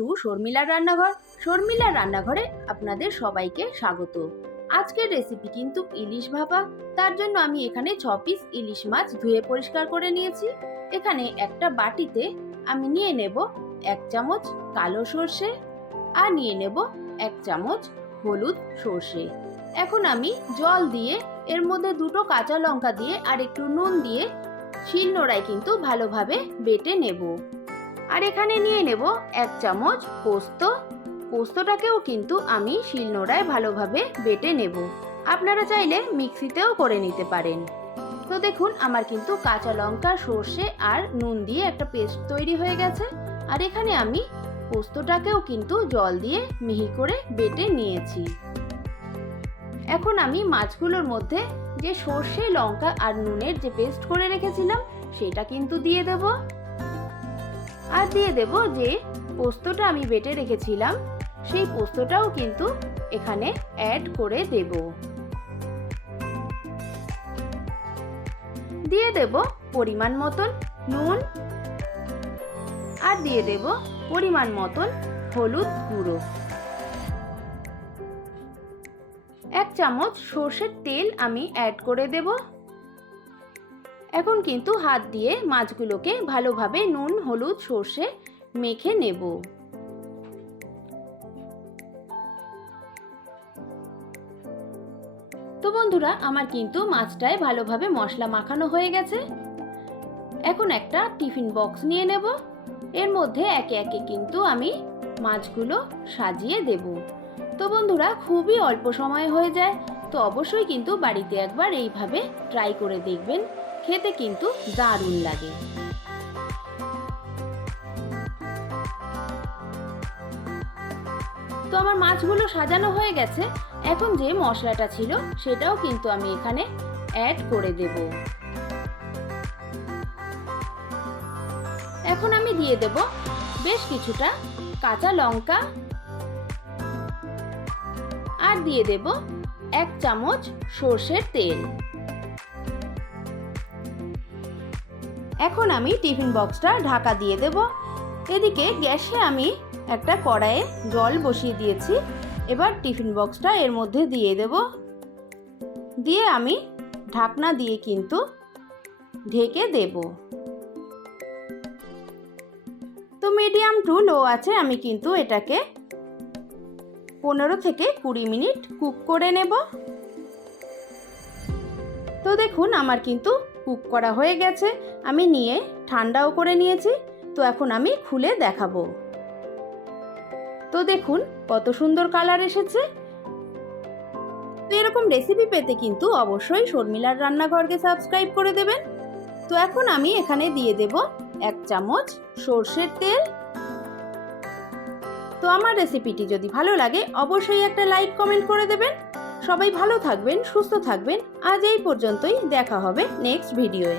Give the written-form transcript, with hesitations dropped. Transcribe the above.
Two শর্মিলার রান্নাঘর। শর্মিলার রান্নাঘরে আপনাদের সবাইকে স্বাগত। আজকের রেসিপি কিন্তু ইলিশ ভাপা। তার জন্য আমি এখানে 6 পিস ইলিশ মাছ ধুয়ে পরিষ্কার করে নিয়েছি। এখানে একটা বাটিতে আমি নিয়ে নেব 1 চামচ কালো সর্ষে আর নিয়ে নেব 1 চামচ হলুদ সর্ষে। এখন আমি জল দিয়ে এর মধ্যে 2টো কাঁচা লঙ্কা দিয়ে আর একটু নুন দিয়ে শিলনোড়ায় কিন্তু ভালোভাবে বেটে নেব। আর এখানে নিয়ে নেব 1 চামচ পোস্ত। পোস্তটাকেও কিন্তু আমি শিলনোড়ায় ভালোভাবে বেটে নেব। আপনারা চাইলে মিক্সিতেও করে নিতে পারেন। তো দেখুন আমার কিন্তু কাঁচা লঙ্কা, সর্ষে আর নুন দিয়ে একটা পেস্ট তৈরি হয়ে গেছে। আর এখানে আমি পোস্তটাকেও কিন্তু জল দিয়ে মিহি করে বেটে নিয়েছি। এখন আমি মাছগুলোর মধ্যে যে সর্ষে, লঙ্কা আর নুনের যে পেস্ট করে রেখেছিলাম সেটা কিন্তু দিয়ে দেব। আর দিয়ে দেব যে পোস্তটা আমি বেটে রেখেছিলাম সেই পোস্তটাও কিন্তু এখানে অ্যাড করে দেব। দিয়ে দেব পরিমাণ মতন নুন আর দিয়ে দেব পরিমাণ মতন হলুদ গুঁড়ো। 1 চামচ সর্ষের তেল আমি অ্যাড করে দেব। এখন কিন্তু হাত দিয়ে মাছগুলোকে ভালোভাবে নুন, হলুদ, সর্ষে মেখে নেব। তো বন্ধুরা, আমার কিন্তু মাছটায় ভালোভাবে মশলা মাখানো হয়ে গেছে। এখন একটা টিফিন বক্স নিয়ে নেব। এর মধ্যে একে একে কিন্তু আমি মাছগুলো সাজিয়ে দেব। তো বন্ধুরা, খুবই অল্প সময়ে হয়ে যায়। তো অবশ্যই কিন্তু বাড়িতে একবার এইভাবে ট্রাই করে দেখবেন, খেতে কিন্তু দারুণ লাগে। তো আমার মাছগুলো সাজানো হয়ে গেছে। এখন যে মশলাটা ছিল সেটাও কিন্তু আমি এখানে অ্যাড করে দেব। এখন আমি দিয়ে দেব বেশ কিছুটা কাঁচা লঙ্কা আর দিয়ে দেব 1 চামচ সর্ষের তেল। এখন আমি টিফিন বক্সটা ঢাকা দিয়ে দেব। এদিকে গ্যাসে আমি একটা কড়াইয়ে জল বসিয়ে দিয়েছি। এবার টিফিন বক্সটা এর মধ্যে দিয়ে দেব। দিয়ে আমি ঢাকনা দিয়ে কিন্তু ঢেকে দেব। তো মিডিয়াম টু লো আছে আমি কিন্তু এটাকে 15 থেকে 20 মিনিট কুক করে নেব। তো দেখুন আমার কিন্তু কুক করা হয়ে গেছে। আমি নিয়ে ঠান্ডাও করে নিয়েছি। তো এখন আমি খুলে দেখাবো। তো দেখুন কত সুন্দর কালার এসেছে। তো এরকম রেসিপি পেতে কিন্তু অবশ্যই শর্মিলার রান্নাঘরকে সাবস্ক্রাইব করে দেবেন। তো এখন আমি এখানে দিয়ে দেব 1 চামচ সর্ষের তেল। তো আমার রেসিপিটি যদি ভালো লাগে অবশ্যই একটা লাইক, কমেন্ট করে দেবেন। সবাই ভালো থাকবেন, সুস্থ থাকবেন। আজ এই পর্যন্তই, দেখা হবে নেক্সট ভিডিওয়ে।